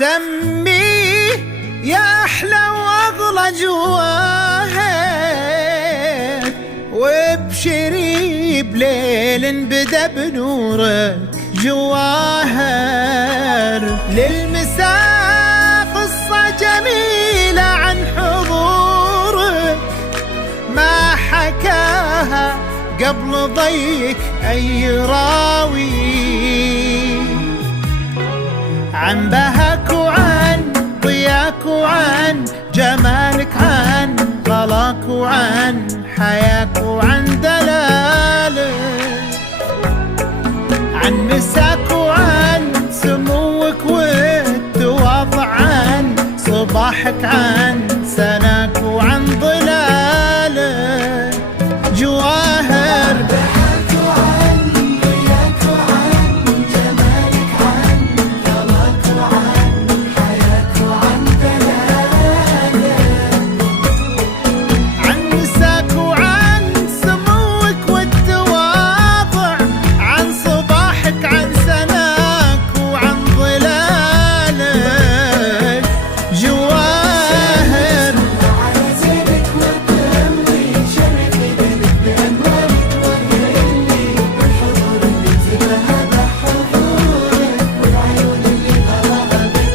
سميه يا أحلى وأغلى جواهر، وابشري بليل بدا بنورك جواهر. للمساء قصة جميلة عن حضورك ما حكاها قبل ضيك أي راوي، عن بهاك وعن ضياك وعن جمالك، عن غلاك وعن حياك وعن دلالك، عن مساك وعن سموك والتواضع، عن صباحك عن سناك وعن ظلالك جواهر. بهاك وعن ضياك وعن جمالك، عن غلاك وعن حياك وعن دلالك، عن مساك وعن سموك والتواضع، عن صباحك عن سناك وعن ظلالك جواهر. على زينك وتمضي شرف ليلك بأنوارك، وهلي بالحضور اللي تبهى بحضورك، والعيون اللي غلاها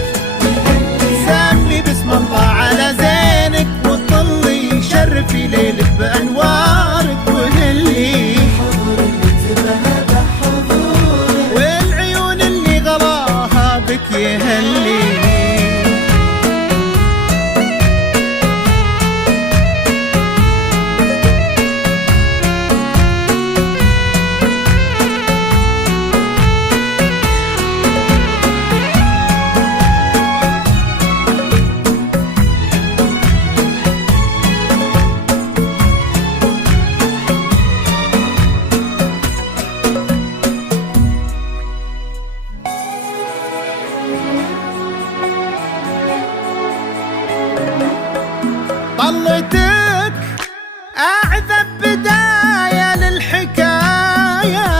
بك يهلي. سمي باسم الله على زينك وطلي شرفي ليلك بأنوارك، وهلي الحضور اللي تبهى بحضورك، والعيون اللي غلاها بك يهلي. طلتك أعذب بداية للحكاية،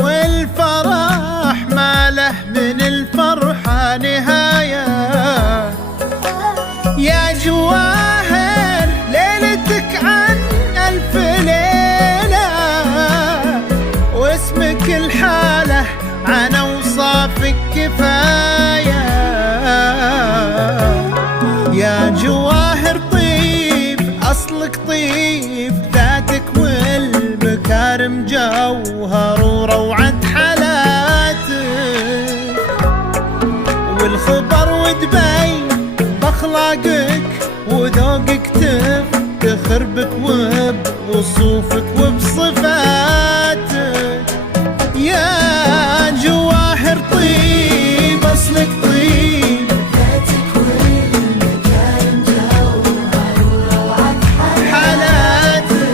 والفرح ما له من الفرحة نهاية. يا جواهر ليلتك عن ألف ليلة، واسمك الحالة عن أوصافك كفاية. يا جواهر طيب أصلك طيب، ذاتك والمكارم جوهر وروعة حالاتك، والخبر ودبي بأخلاقك وذوقك تفتخر بك وبوصوفك وبصفاتك. يا جواهر طيب أصلك طيب، ذاتك والمكارم جوهر وروعة حالاتك،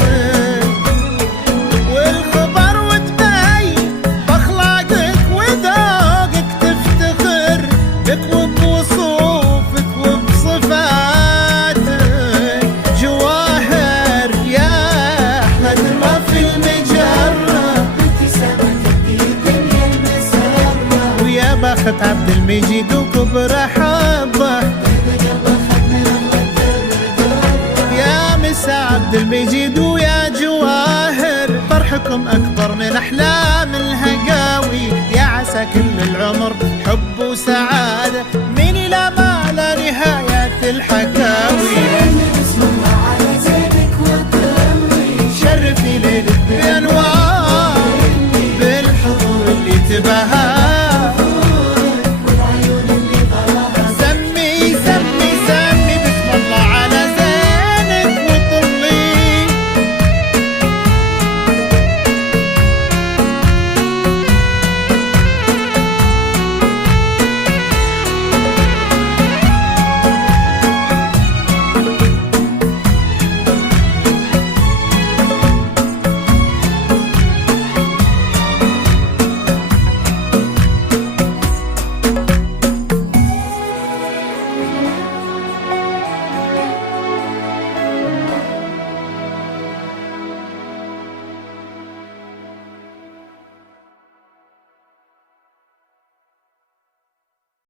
والخبر وتبين بأخلاقك وذوقك تفتخر بك وبوصوفك وبصفاتك جواهر. يا أحمد ما في المجرة ابتسامة تهدي الدنيا المسرة، ويا بخت عبد المجيد وكبر حظه. يا مسا عبد المجيد ويا جواهر، فرحكم أكبر من أحلام الهقاوي. يا عسى كل العمر حب وسعادة